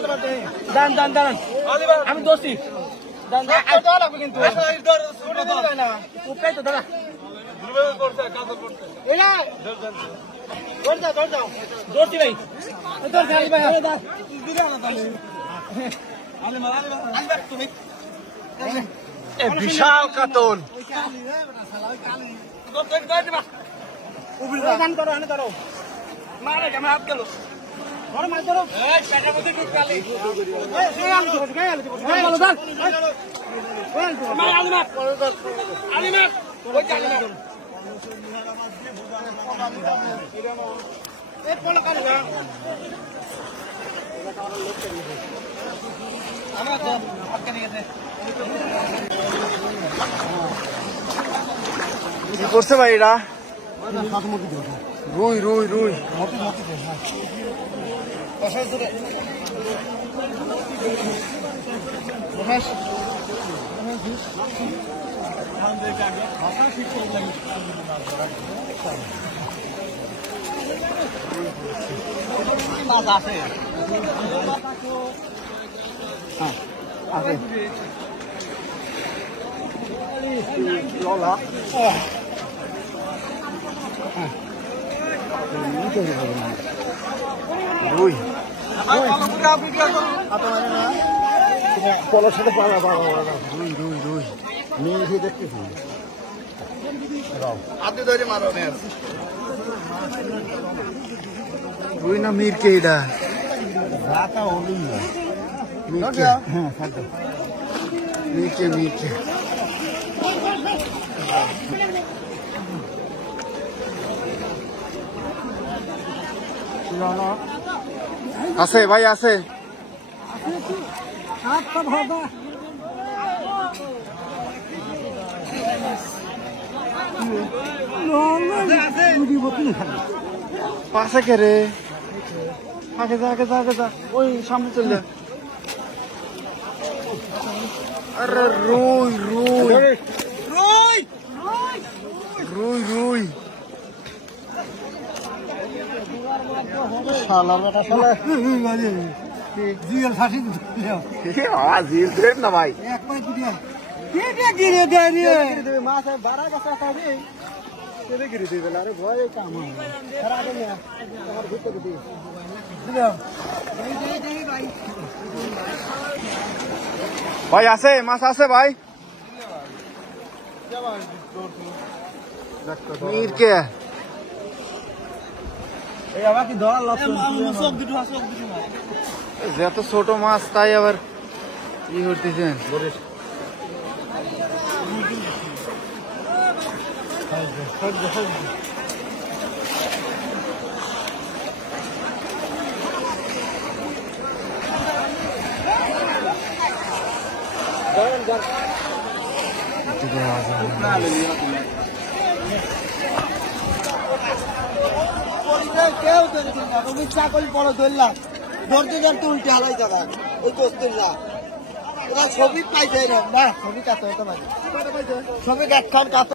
দাঁড়ান দাঁড়ান দাঁড়ান আমি দোষী কিন্তু তো দাদা দোষী ভাই বিশাল কাতল কি করছে ভাই এরা রুই রুই রুই ললা রুই পলার সাথে রুই রুই রুই মেয়ে দেখতেছি রুই না মিরকে এটা মিরকে মিরকে আছে ভাই আছে পাশে কে রে আগে যা আগে যা আগে যা ওই সামনে চলে যা আরে রুই রুই রুই রুই রুই না ভাই ভাই আছে মাছ আছে ভাই মিরকে যত ছোট মাছ তাই আবার ই করতেছেন কেউ চাকরি পরে ধরলাম ধরতে ধরতে উল্টে আলাই দাদা ওই কস্তুররা ওরা ছবি পাইছে না ছবি কাছে হতে পারে ছবি কাজ